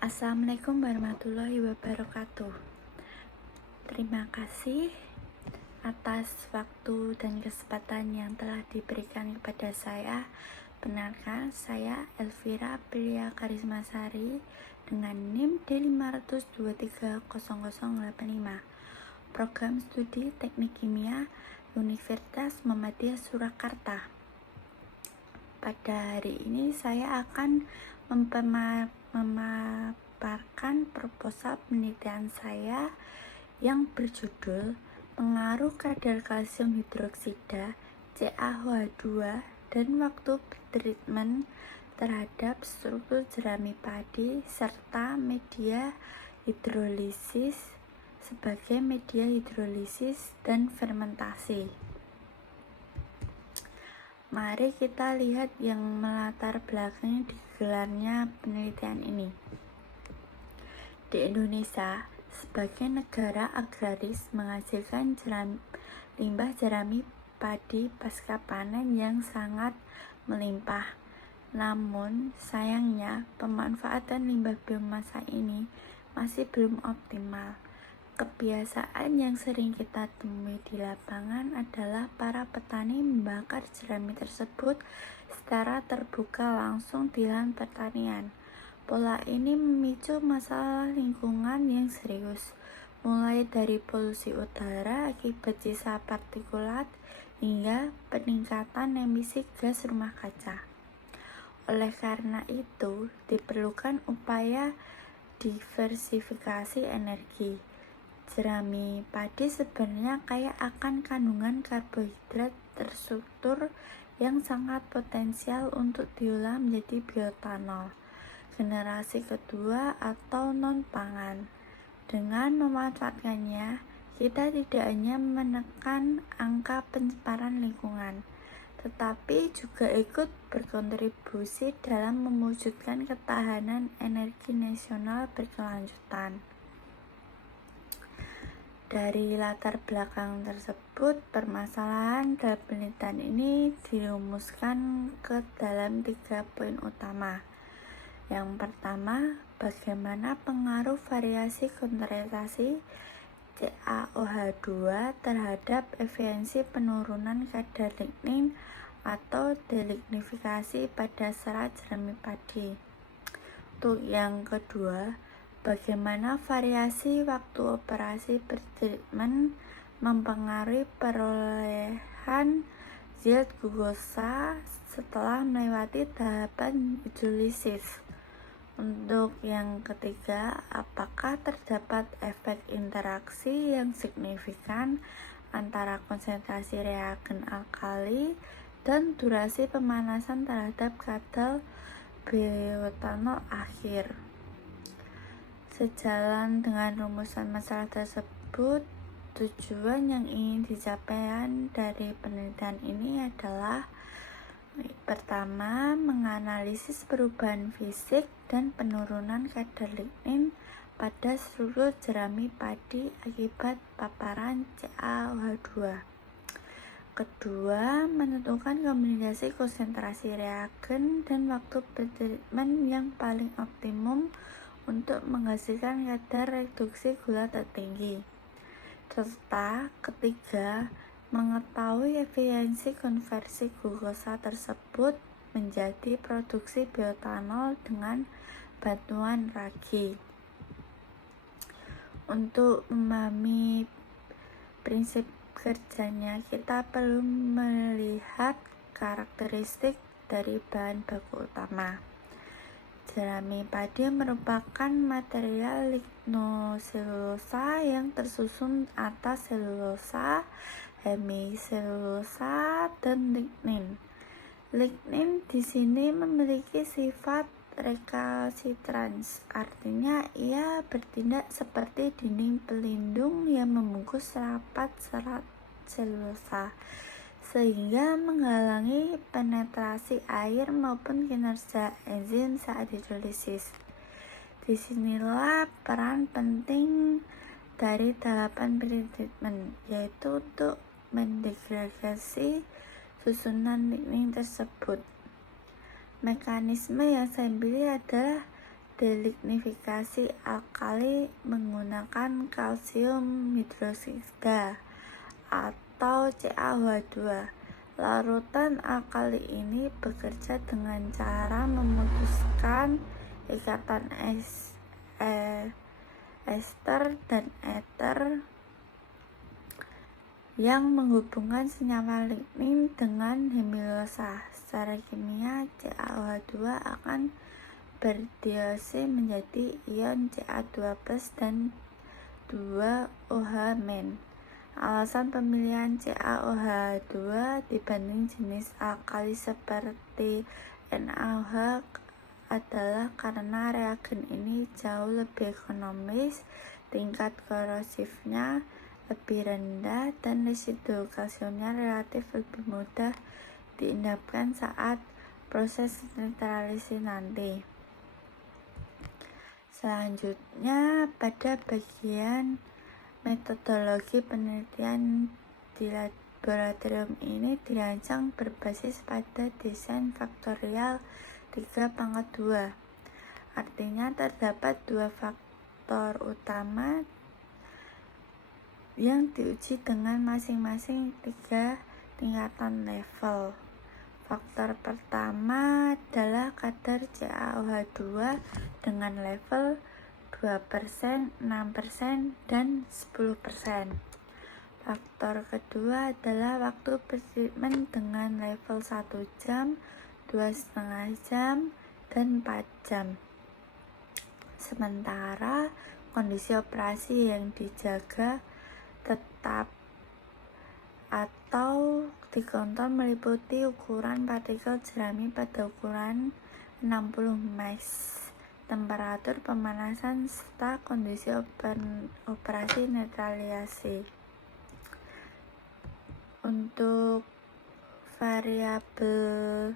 Assalamualaikum warahmatullahi wabarakatuh. Terima kasih atas waktu dan kesempatan yang telah diberikan kepada saya. Benarkah saya Elvira Priya Karismasari dengan NIM D5230085, Program Studi Teknik Kimia Universitas Muhammadiyah Surakarta. Pada hari ini saya akan memaparkan proposal penelitian saya yang berjudul pengaruh kadar kalsium hidroksida CaOH2 dan waktu treatment terhadap struktur jerami padi serta media hidrolisis sebagai media hidrolisis dan fermentasi. Mari kita lihat yang melatar belakangnya digelarnya penelitian ini. Di Indonesia, sebagai negara agraris menghasilkan limbah jerami padi pasca panen yang sangat melimpah. Namun, sayangnya pemanfaatan limbah biomasa ini masih belum optimal. Kebiasaan yang sering kita temui di lapangan adalah para petani membakar jerami tersebut secara terbuka langsung di lahan pertanian. Pola ini memicu masalah lingkungan yang serius, mulai dari polusi udara akibat sisa partikulat hingga peningkatan emisi gas rumah kaca. Oleh karena itu, diperlukan upaya diversifikasi energi. Jerami padi sebenarnya kaya akan kandungan karbohidrat terstruktur yang sangat potensial untuk diolah menjadi bioetanol generasi kedua atau non-pangan. Dengan memanfaatkannya, kita tidak hanya menekan angka pencemaran lingkungan, tetapi juga ikut berkontribusi dalam mewujudkan ketahanan energi nasional berkelanjutan. Dari latar belakang tersebut, permasalahan dalam penelitian ini dirumuskan ke dalam 3 poin utama. Yang pertama, bagaimana pengaruh variasi konsentrasi CaOH2 terhadap efisiensi penurunan kadar lignin atau delignifikasi pada serat jerami padi. Untuk yang kedua, bagaimana variasi waktu operasi pretreatment mempengaruhi perolehan zat glukosa setelah melewati tahapan hidrolisis. Untuk yang ketiga, apakah terdapat efek interaksi yang signifikan antara konsentrasi reagen alkali dan durasi pemanasan terhadap kadar bioetanol akhir. Sejalan dengan rumusan masalah tersebut, tujuan yang ingin dicapai dari penelitian ini adalah: pertama, menganalisis perubahan fisik dan penurunan kadar lignin pada struktur jerami padi akibat paparan CaOH2. Kedua, menentukan kombinasi konsentrasi reagen dan waktu pretreatment yang paling optimum untuk menghasilkan kadar reduksi gula tertinggi. Serta ketiga, mengetahui efisiensi konversi glukosa tersebut menjadi produksi bioetanol dengan bantuan ragi. Untuk memahami prinsip kerjanya, kita perlu melihat karakteristik dari bahan baku utama. Jerami padi merupakan material lignoselulosa yang tersusun atas selulosa, hemiselulosa, dan lignin. Lignin di sini memiliki sifat recalcitrans, artinya ia bertindak seperti dinding pelindung yang membungkus rapat serat selulosa, sehingga menghalangi penetrasi air maupun kinerja enzim saat hidrolisis. Disinilah peran penting dari tahapan pretreatment, yaitu untuk mendegradasi susunan lignin tersebut. Mekanisme yang saya pilih adalah delignifikasi alkali menggunakan kalsium hidroksida atau CaOH2. Larutan alkali ini bekerja dengan cara memutuskan ikatan ester dan ether yang menghubungkan senyawa lignin dengan hemilosa. Secara kimia, CaOH2 akan berdioksi menjadi ion Ca2+ dan 2OH-. Alasan pemilihan CaOH2 dibanding jenis alkali seperti NaOH adalah karena reagen ini jauh lebih ekonomis, tingkat korosifnya lebih rendah, dan residu kalsiumnya relatif lebih mudah diendapkan saat proses netralisasi nanti. Selanjutnya, pada bagian metodologi penelitian di laboratorium ini dirancang berbasis pada desain faktorial 3/2. Artinya terdapat 2 faktor utama yang diuji dengan masing-masing 3 tingkatan level. Faktor pertama adalah kadar CaOH2 dengan level 2%, 6%, dan 10%. Faktor kedua adalah waktu pretreatment dengan level 1 jam, 2,5 jam, dan 4 jam. Sementara kondisi operasi yang dijaga tetap atau dikontrol meliputi ukuran partikel jerami pada ukuran 60 micr, temperatur pemanasan, serta kondisi operasi netralisasi. Untuk variabel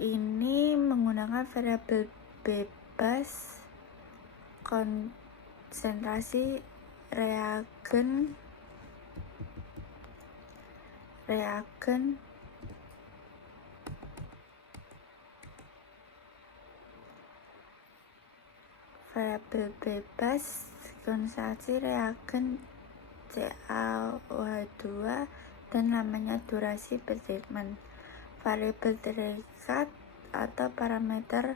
ini menggunakan variabel bebas konsentrasi reagen variabel bebas konsentrasi reagen CaOH2 dan namanya durasi pretreatment. Variabel terikat atau parameter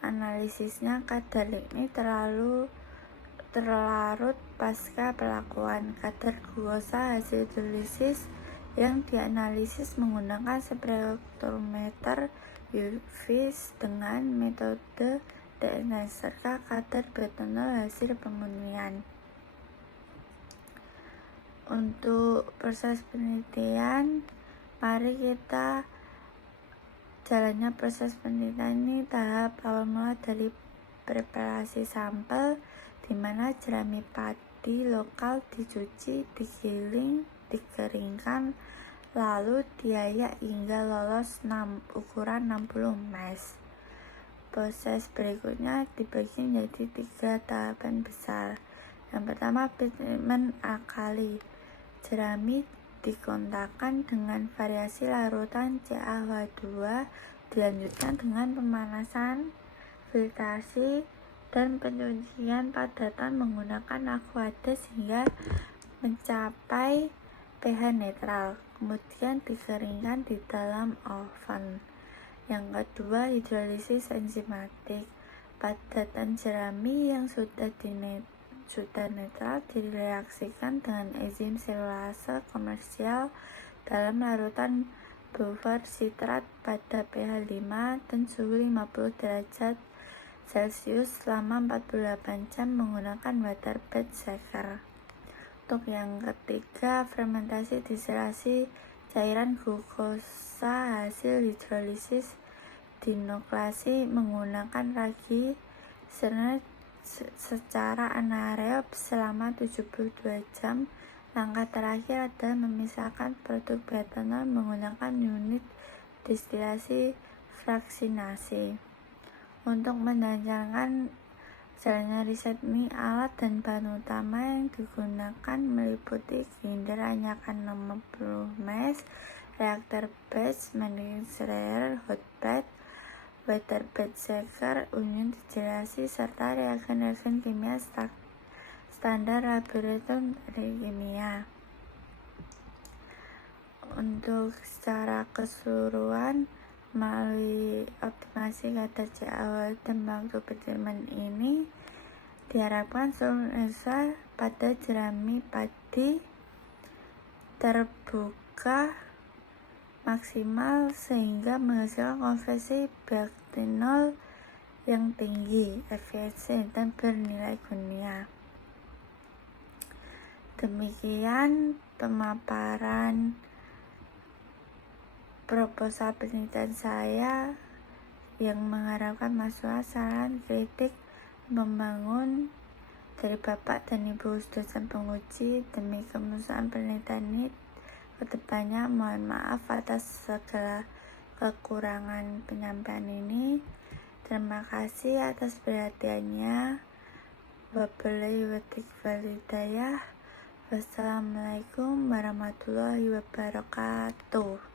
analisisnya kadar lignin terlarut pasca pelakuan, kadar glukosa hasil hidrolisis yang dianalisis menggunakan spektrometer UV dengan metode DNA, serta kadar bioetanol hasil pemurnian. Untuk proses penelitian, mari kita jalannya proses penelitian ini. Tahap awal mula dari preparasi sampel, di mana jerami padi lokal dicuci, digiling, dikeringkan, lalu diayak hingga lolos ukuran 60 micr. Proses berikutnya dibagi menjadi 3 tahapan besar. Yang pertama, pretreatment alkali. Jerami dikontakkan dengan variasi larutan CaOH2, dilanjutkan dengan pemanasan, filtrasi, dan pencucian padatan menggunakan aqueous hingga mencapai pH netral, kemudian dikeringkan di dalam oven. Yang kedua, hidrolisis enzimatik. Padatan jerami yang sudah netral direaksikan dengan enzim selulase komersial dalam larutan buffer sitrat pada pH 5 dan suhu 50 derajat Celcius selama 48 jam menggunakan water bed shaker. Untuk yang ketiga, fermentasi distilasi cairan glukosa hasil hidrolisis dinukleasi menggunakan ragi secara anaerob selama 72 jam. Langkah terakhir adalah memisahkan produk bioetanol menggunakan unit distilasi fraksinasi. Untuk menjalankan jalannya riset ini, alat dan bahan utama yang digunakan meliputi grinder anyakan 60 micr, reaktor batch, manufacturer hotbed, Wetter-Betzger, union dijelasi, serta reagen-reagen kimia standar laboratorium dari kimia. Untuk secara keseluruhan, melalui optimasi kata C awal dan waktu pertemuan ini, diharapkan seluruh Indonesia pada jerami padi terbuka maksimal sehingga menghasilkan konversi bioetanol yang tinggi, efisien, dan bernilai guna. Demikian pemaparan proposal penelitian saya yang mengharapkan masukan, saran, kritik, membangun dari Bapak dan Ibu dosen penguji. Demi kemudahan penelitian ini kedepannya, mohon maaf atas segala kekurangan penyampaian ini. Terima kasih atas perhatiannya. Wabillahi walhidayah. Wassalamualaikum warahmatullahi wabarakatuh.